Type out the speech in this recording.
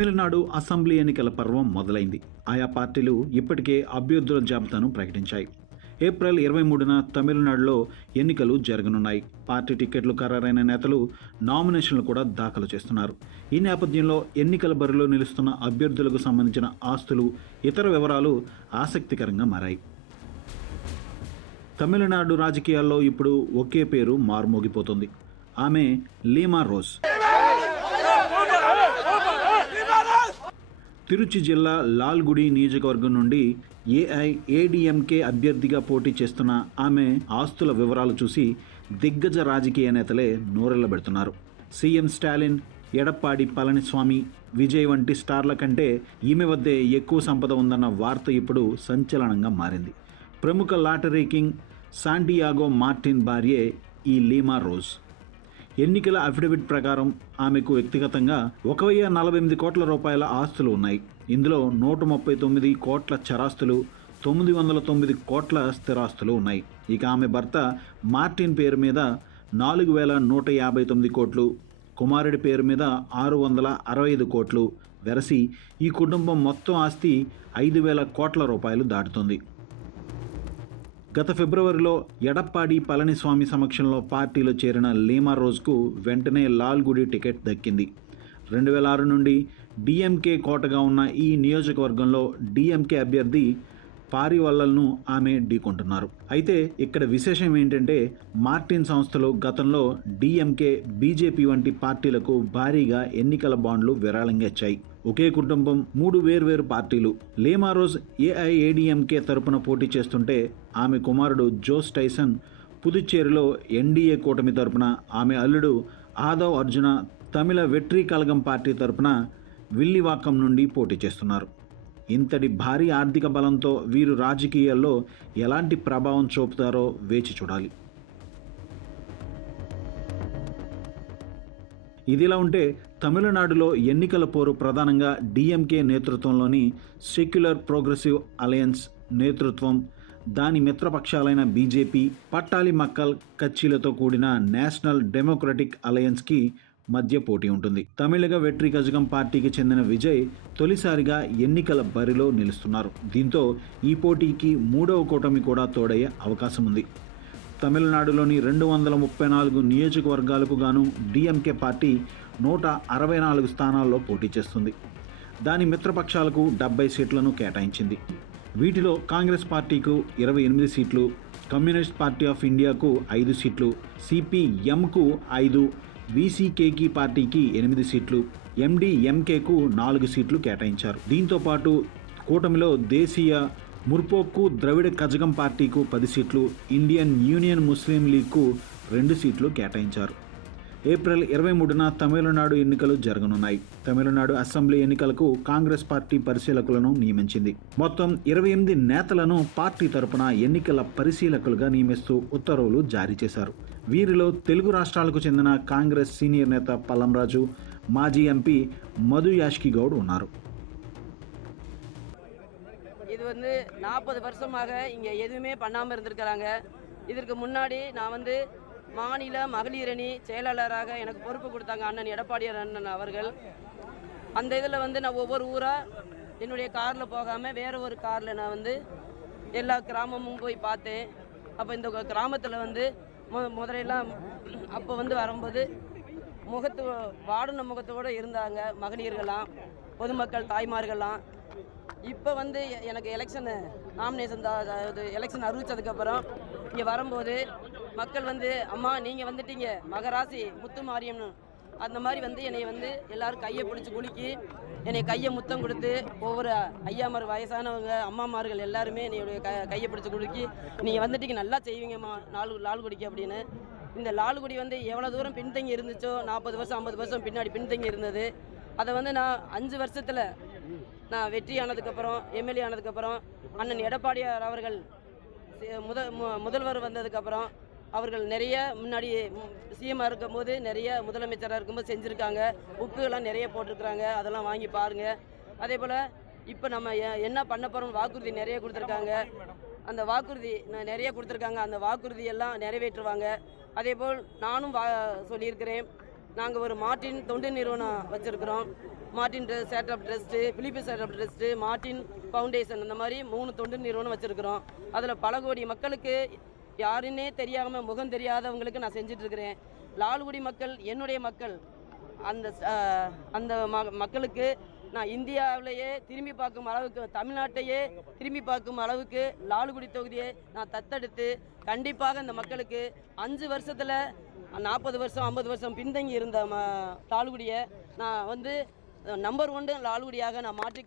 Tamil Nadu assembly ఎన్నికల పర్వం మొదలైంది. ఆయా పార్టీలు ఇప్పటికే అభ్యర్థుల జాబితాను ప్రకటించాయి. ఏప్రిల్ 23న తమిళనాడులో ఎన్నికలు జరగనున్నాయి. పార్టీ టికెట్లు ఖరారైన నేతలు నామినేషన్లు కూడా దాఖలు చేస్తున్నారు. ఈ నేపథ్యంలో ఎన్నికల బరిలో నిలుస్తున్న అభ్యర్థులకు సంబంధించిన ఆస్తులు, ఇతర వివరాలు ఆసక్తికరంగా మారాయి. తమిళనాడు రాజకీయాల్లో ఇప్పుడు ఒకే పేరు మారుమోగిపోతుంది. ఆమె లీమా రోజ్. తిరుచి జిల్లా లాల్గుడి నియోజకవర్గం నుండి ఏఐఏడీఎంకే అభ్యర్థిగా పోటీ చేస్తున్న ఆమె ఆస్తుల వివరాలు చూసి దిగ్గజ రాజకీయ నేతలే నోరెళ్లబెడుతున్నారు. సీఎం స్టాలిన్, ఎడప్పాడి పళనిస్వామి, విజయ్ వంటి స్టార్ల కంటే ఈమె వద్దే ఎక్కువ సంపద ఉందన్న వార్త ఇప్పుడు సంచలనంగా మారింది. ప్రముఖ లాటరీ కింగ్ శాంటియాగో మార్టిన్ భార్యే ఈ లీమా రోజ్. ఎన్నికల అఫిడవిట్ ప్రకారం ఆమెకు వ్యక్తిగతంగా 1,048 కోట్ల రూపాయల ఆస్తులు ఉన్నాయి. ఇందులో 139 కోట్ల చరాస్తులు, 909 కోట్ల స్థిరాస్తులు ఉన్నాయి. ఇక ఆమె భర్త మార్టిన్ పేరు మీద 4,159 కోట్లు, కుమారుడి పేరు మీద 665 కోట్లు వెరసి ఈ కుటుంబం మొత్తం ఆస్తి 5,000 కోట్ల రూపాయలు దాటుతుంది. గత ఫిబ్రవరిలో ఎడప్పాడి పళనిస్వామి సమక్షంలో పార్టీలో చేరిన లీమా రోజ్కు వెంటనే లాల్గుడి టికెట్ దక్కింది. 2006 నుండి డిఎంకే కోటగా ఉన్న ఈ నియోజకవర్గంలో డిఎంకే అభ్యర్థి పారివల్లల్ను ఆమె ఢీకొంటున్నారు. అయితే ఇక్కడ విశేషం ఏంటంటే మార్టిన్ సంస్థలు గతంలో డిఎంకే, బీజేపీ వంటి పార్టీలకు భారీగా ఎన్నికల బాండ్లు విరాళంగా ఇచ్చాయి. ఒకే కుటుంబం, 3 వేర్వేరు పార్టీలు. లీమా రోజ్ ఏఐఏడీఎంకే తరపున పోటీ చేస్తుంటే ఆమె కుమారుడు జోస్ టైసన్ పుదుచ్చేరిలో ఎన్డీఏ కూటమి తరపున, ఆమె అల్లుడు ఆదవ్ అర్జున తమిళ వెట్రీ కళగం పార్టీ తరపున విల్లివాకం నుండి పోటీ చేస్తున్నారు. ఇంతటి భారీ ఆర్థిక బలంతో వీరు రాజకీయాల్లో ఎలాంటి ప్రభావం చూపుతారో వేచి చూడాలి. ఇదిలా ఉంటే తమిళనాడులో ఎన్నికల పోరు ప్రధానంగా డిఎంకే నేతృత్వంలోని సెక్యులర్ ప్రోగ్రెసివ్ అలయన్స్ నేతృత్వం, దాని మిత్రపక్షాలైన బీజేపీ, పట్టాలి మక్కల్ కచ్చిలతో కూడిన నేషనల్ డెమోక్రటిక్ అలయన్స్కి మధ్య పోటీ ఉంటుంది. తమిళగ వెట్రీ కజగం పార్టీకి చెందిన విజయ్ తొలిసారిగా ఎన్నికల బరిలో నిలుస్తున్నారు. దీంతో ఈ పోటీకి 3వ కూటమి కూడా తోడయ్యే అవకాశం ఉంది. తమిళనాడులోని 234 నియోజకవర్గాలకు గాను డిఎంకే పార్టీ 164 స్థానాల్లో పోటీ చేస్తుంది. దాని మిత్రపక్షాలకు 70 సీట్లను కేటాయించింది. వీటిలో కాంగ్రెస్ పార్టీకు 28 సీట్లు, కమ్యూనిస్ట్ పార్టీ ఆఫ్ ఇండియాకు 5 సీట్లు, సిపిఎంకు 5, వీసీకేకి పార్టీకి 8 సీట్లు, ఎండీఎంకేకు 4 సీట్లు కేటాయించారు. దీంతోపాటు కూటమిలో దేశీయ ముర్పోక్కు ద్రవిడ కజగం పార్టీకు 10 సీట్లు, ఇండియన్ యూనియన్ ముస్లిం లీగ్కు 2 సీట్లు కేటాయించారు. ఏప్రిల్ 23న తమిళనాడు ఎన్నికలు జరగనున్నాయి. తమిళనాడు అసెంబ్లీ ఎన్నికలకు కాంగ్రెస్ పార్టీ పరిశీలకులను నియమించింది. మొత్తం 28 నేతలను పార్టీ తరపున ఎన్నికల పరిశీలకులుగా నియమిస్తూ ఉత్తర్వులు జారీ చేశారు. వీరిలో తెలుగు రాష్ట్రాలకు చెందిన కాంగ్రెస్ సీనియర్ నేత పల్లంరాజు, మాజీ ఎంపీ మధు యాష్కి గౌడ్ ఉన్నారు. இது 40 வருஷமாக இங்கே எதுவுமே பண்ணாமல் இருந்திருக்கிறாங்க. இதற்கு முன்னாடி நான் மாநில மகளிரணி செயலாளராக எனக்கு பொறுப்பு கொடுத்தாங்க அண்ணன் எடப்பாடியார் அண்ணன் அவர்கள். அந்த இதில் நான் ஒவ்வொரு ஊராக என்னுடைய காரில் போகாமல் வேறு ஒரு காரில் நான் எல்லா கிராமமும் போய் பார்த்தேன். அப்போ இந்த கிராமத்தில் முதலையெல்லாம் அப்போ வரும்போது வாடின முகத்தோடு இருந்தாங்க மகளிர்கள்லாம், பொதுமக்கள் தாய்மார்கள்லாம். இப்போ எனக்கு எலெக்ஷன் நாமினேஷன் எலெக்ஷன் அறிவித்ததுக்கப்புறம் இங்கே வரும்போது மக்கள் அம்மா நீங்கள் வந்துட்டீங்க மகராசி முத்து மாரியம்னு அந்த மாதிரி என்னை எல்லாரும் கையை பிடிச்சி குலுக்கி என்னை கையை முத்தம் கொடுத்து ஒவ்வொரு ஐயாமார் வயசானவங்க அம்மாமார்கள் எல்லாருமே என்னுடைய கையை பிடிச்சி குலுக்கி நீங்கள் வந்துட்டீங்க நல்லா செய்வீங்கம்மா லால்குடிக்கு அப்படின்னு. இந்த லால்குடி எவ்வளோ தூரம் பின்தங்கி இருந்துச்சோ 40 வருஷம் 50 வருஷம் பின்னாடி பின்தங்கி இருந்தது. அதை நான் 5 வருஷத்தில் நான் வெற்றி ஆனதுக்கப்புறம், எம்எல்ஏ ஆனதுக்கப்புறம், அண்ணன் எடப்பாடியார் அவர்கள் முதல்வர் வந்ததுக்கப்புறம் அவர்கள் நிறைய முன்னாடி சிஎம்மாக இருக்கும்போது நிறைய முதலமைச்சராக இருக்கும்போது செஞ்சுருக்காங்க. புக்குலாம் நிறைய போட்டிருக்கிறாங்க, அதெல்லாம் வாங்கி பாருங்கள். அதே போல் இப்போ நம்ம என்ன பண்ண போகிறோம் வாக்குறுதி நிறைய கொடுத்துருக்காங்க. அந்த வாக்குறுதி நிறைய கொடுத்துருக்காங்க, அந்த வாக்குறுதியெல்லாம் நிறைவேற்றுவாங்க. அதேபோல் நானும் சொல்லியிருக்கிறேன், நாங்கள் ஒரு மார்ட்டின் தொண்டு நிறுவனம் வச்சுருக்கிறோம். மார்டின் சேட்டப் ட்ரஸ்ட்டு, பிலிப்பு சேட்டப் ட்ரஸ்ட்டு, மார்டின் ஃபவுண்டேஷன், இந்த மாதிரி 3 தொண்டு நிறுவனம் வச்சுருக்கிறோம். அதில் பல கோடி மக்களுக்கு யாருன்னே தெரியாமல் முகம் தெரியாதவங்களுக்கு நான் செஞ்சிட்ருக்கிறேன். லால்குடி மக்கள் என்னுடைய மக்கள். அந்த மக்களுக்கு நான் இந்தியாவிலேயே திரும்பி பார்க்கும் அளவுக்கு, தமிழ்நாட்டையே திரும்பி பார்க்கும் அளவுக்கு லால்குடி தொகுதியை நான் தத்தெடுத்து கண்டிப்பாக இந்த மக்களுக்கு 5 வருஷத்தில் 40 வருஷம் 50 வருஷம் பின்தங்கி இருந்த லால்குடியை நான் வந்து நம்பர் 1 லால்குடியாக நான் மாற்றி